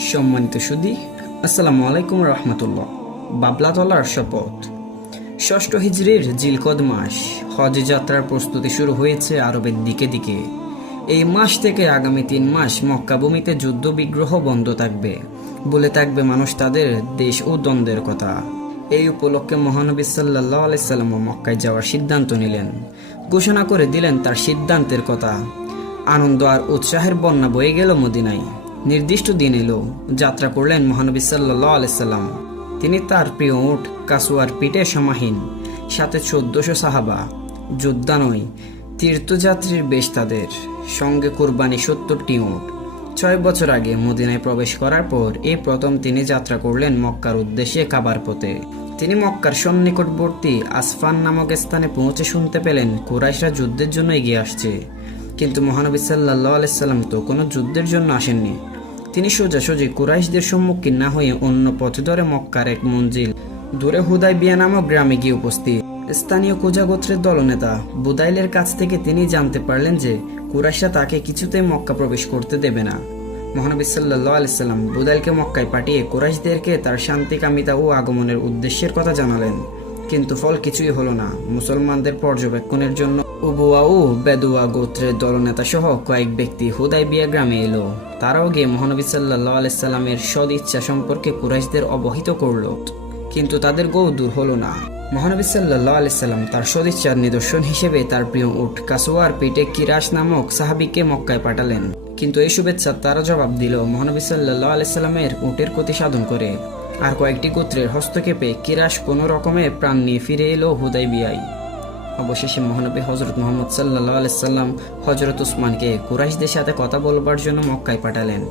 সম্মানিত সুদী, আসসালামু আলাইকুম রহমতুল্লাহ। বাবলাতলার শপথ। ষষ্ঠ হিজড়ির জিলকদ মাস, হজ যাত্রার প্রস্তুতি শুরু হয়েছে আরবের দিকে দিকে। এই মাস থেকে আগামী তিন মাস মক্কাভূমিতে যুদ্ধ বিগ্রহ বন্ধ থাকবে। বলে থাকবে মানুষ তাদের দেশ ও দ্বন্দ্বের কথা। এই উপলক্ষে মহানবী সাল্লাহ আলাইসাল্লাম মক্কায় যাওয়ার সিদ্ধান্ত নিলেন। ঘোষণা করে দিলেন তার সিদ্ধান্তের কথা। আনন্দ আর উৎসাহের বন্যা বয়ে গেল মদিনায়। নির্দিষ্ট দিন এলো, যাত্রা করলেন মহানবী সাল্লাহ আলাইসাল্লাম তিনি তার প্রিয় উঠ কাসুয়ার পিঠে সমাহীন, সাথে চোদ্দশো সাহাবা, যোদ্ধা নয় তীর্থযাত্রীর বেশ তাদের, সঙ্গে কোরবানি সত্তরটি উঠ ছয় বছর আগে মদিনায় প্রবেশ করার পর এই প্রথম তিনি যাত্রা করলেন মক্কার উদ্দেশ্যে কাবার পথে। তিনি মক্কার সন্নিকটবর্তী আসফান নামক স্থানে পৌঁছে শুনতে পেলেন কুরাইশরা যুদ্ধের জন্য এগিয়ে আসছে। কিন্তু মহানবী সাল্লাহ আলাইসাল্লাম তো কোনো যুদ্ধের জন্য আসেননি। তিনি সোজাসুজি কুরাইশদের সম্মুখীন না হয়ে অন্য পথে ধরে মক্কার এক মঞ্জিল, দূরে হুদাই বিয়া নামক গ্রামে গিয়ে উপস্থিত। স্থানীয় কোজা গোত্রের দলনেতা বুদাইলের কাছ থেকে তিনি জানতে পারলেন যে কুরাইশরা তাকে কিছুতেই মক্কা প্রবেশ করতে দেবে না। মহানবী সাল্লাহ আলাইসাল্লাম বুদাইলকে মক্কায় পাঠিয়ে কুরাইশদেরকে তার শান্তিকামিতা ও আগমনের উদ্দেশ্যের কথা জানালেন। কিন্তু ফল কিছুই হলো না। মুসলমানদের পর্যবেক্ষণের জন্য উবুয়া ও বেদুয়া গোত্রের দলনেতা সহ কয়েক ব্যক্তি হুদাই বিয়া গ্রামে এলো। তারাও গিয়ে মহানবী সাল্লাহ আলাইসাল্লামের সদ ইচ্ছা সম্পর্কে কুরাইশদের অবহিত করল। কিন্তু তাদের গৌ দূর হলো না। মহানবী সাল্লাহ আলাইসাল্লাম তার সদিচ্ছার নিদর্শন হিসেবে তার প্রিয় উট কাসোয়ার পিঠে কিরাস নামক সাহাবিকে মক্কায় পাঠালেন। কিন্তু এই শুভেচ্ছা তারা জবাব দিল মহানবী সাল্লাহ আলাইসাল্লামের উটের ক্ষতি সাধন করে। আর কয়েকটি গোত্রের হস্তক্ষেপে কিরাস কোনো রকমে প্রাণ নিয়ে ফিরে এলো হুদাই বিয়াই অবশেষে মহানবী হজরত মোহাম্মদ সাল্লাহ আলাইসাল্লাম হজরত উসমানকে কুরাইশদের সাথে কথা বলবার জন্য মক্কায় পাঠালেন।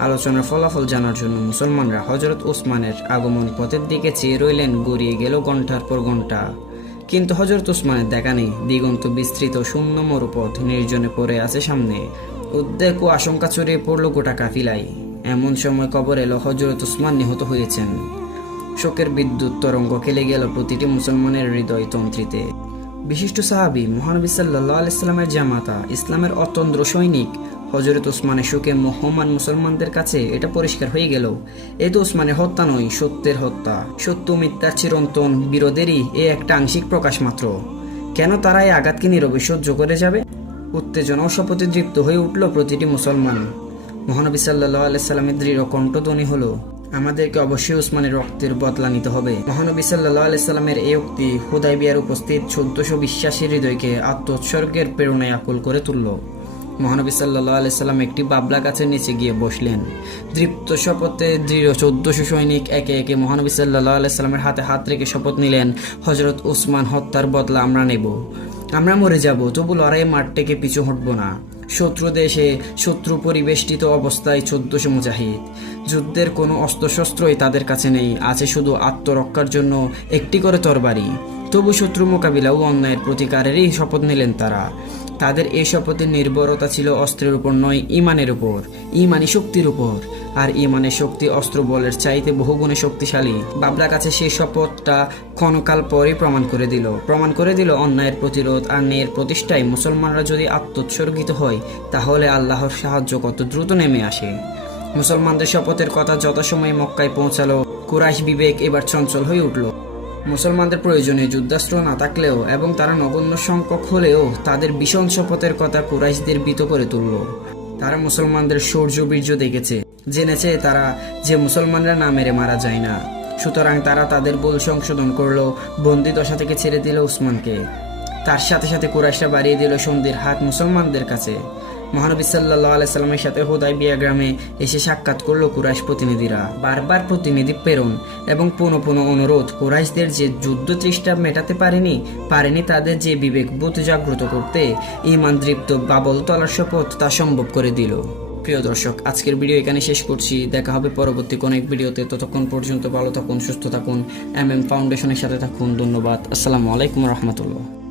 আলোচনার ফলাফল জানার জন্য মুসলমানরা হজরত উসমানের আগমন পথের দিকে চেয়ে রইলেন, গড়িয়ে গেল ঘণ্টার পর ঘণ্টা কিন্তু হজরত উসমানের দেখা নেই, দিগন্ত বিস্তৃত শূন্য মরুপথ নির্জনে পড়ে আছে সামনে। উদ্বেগ ও আশঙ্কা ছড়িয়ে পড়ল গোটা কাফিলাই এমন সময় কবর এলো হজরত উসমান নিহত হয়েছেন। শোকের বিদ্যুৎ তরঙ্গ খেলে গেল প্রতিটি মুসলমানের হৃদয় তন্ত্রীতে। বিশিষ্ট সাহাবি মহানবী সাল্লাহ আলাইস্লামের জামাতা, ইসলামের অতন্দ্র সৈনিক হজরত ওসমানের শোকে মোহাম্মান মুসলমানদের কাছে এটা পরিষ্কার হয়ে গেল। এ তো ওসমানের হত্যা নয়, সত্যের হত্যা। সত্য মিথ্যার চিরন্তন বিরোধেরই এ একটা আংশিক প্রকাশ মাত্র। কেন তারা এই আঘাতকে নীরবে সহ্য করে যাবে? উত্তেজনা ও শপথে দৃপ্ত হয়ে উঠল প্রতিটি মুসলমান। মহানবী সাল্লাহ আলাইসাল্লামের দৃঢ় কণ্ঠধ্বনি হলো, আমাদেরকে অবশ্যই উসমানের রক্তের বদলা নিতে হবে। মহানবী সাল্লাহ আলাইসাল্লামের এই উক্তি হুদাই বিয়ার উপস্থিত চোদ্দশো বিশ্বাসী হৃদয়কে আত্মোৎসর্গের প্রেরণায় আকুল করে তুলল। মহানবী সাল্লাহ আলাইসাল্লাম একটি বাবলা গাছের নিচে গিয়ে বসলেন। দৃপ্ত শপথে দৃঢ় চোদ্দশো সৈনিক একে একে মহানবী সাল্লাহ আলাইসাল্লামের হাতে হাত রেখে শপথ নিলেন হজরত উসমান হত্যার বদলা আমরা নেব। আমরা মরে যাব, তবু লড়াই মাঠ থেকে পিছু হটব না। শত্রু দেশে শত্রু পরিবেষ্টিত অবস্থায় চোদ্দশো মুজাহিদ। যুদ্ধের কোনো অস্ত্রশস্ত্রই তাদের কাছে নেই, আছে শুধু আত্মরক্ষার জন্য একটি করে তরবারি। তবু শত্রু মোকাবিলা ও অন্যায়ের প্রতিকারেরই শপথ নিলেন তারা। তাদের এই শপথের নির্ভরতা ছিল অস্ত্রের উপর নয়, ইমানের উপর। ইমানি শক্তির উপর। আর ইমানের শক্তি অস্ত্র বলের চাইতে বহুগুণে শক্তিশালী। বাবলা কাছে সেই শপথটা ক্ষণকাল পরই প্রমাণ করে দিল। প্রমাণ করে দিল অন্যায়ের প্রতিরোধ আর ন্যায়ের প্রতিষ্ঠায় মুসলমানরা যদি আত্মোৎসর্গিত হয়, তাহলে আল্লাহর সাহায্য কত দ্রুত নেমে আসে। মুসলমানদের শপথের কথা যথাসময়ে মক্কায় পৌঁছালো, কুরাইশ বিবেক এবার চঞ্চল হয়ে উঠল। মুসলমানদের প্রয়োজনে যুদ্ধাস্ত্র না থাকলেও এবং তারা নগণ্য সংখ্যক হলেও তাদের ভীষণ শপথের কথা কুরাইশদের বিত করে তুলল। তারা মুসলমানদের শৌর্য বীর্য দেখেছে। জেনেছে তারা যে মুসলমানরা না মেরে মারা যায় না। সুতরাং তারা তাদের ভুল সংশোধন করল, বন্দি দশা থেকে ছেড়ে দিল উসমানকে। তার সাথে সাথে কুরাইশরা বাড়িয়ে দিল সন্ধির হাত মুসলমানদের কাছে। মহানবী সাল্লাহ আলাইসাল্লামের সাথে হোদাই বিয়া গ্রামে এসে সাক্ষাৎ করল কুরাইশ প্রতিনিধিরা। বারবার প্রতিনিধি প্রেরণ এবং পুনঃ পুনঃ অনুরোধ, কুরাইশদের যে যুদ্ধ তৃষ্টা মেটাতে পারেনি পারেনি তাদের যে বিবেক বোধ জাগ্রত করতে ইমান দৃপ্ত বাবল তলার শপথ তা সম্ভব করে দিল। প্রিয় দর্শক, আজকের ভিডিও এখানে শেষ করছি। দেখা হবে পরবর্তী কোনো এক ভিডিওতে। ততক্ষণ পর্যন্ত ভালো থাকুন, সুস্থ থাকুন। এম এম ফাউন্ডেশনের সাথে থাকুন। ধন্যবাদ। আসসালামু আলাইকুম রহমতুল্লাহ।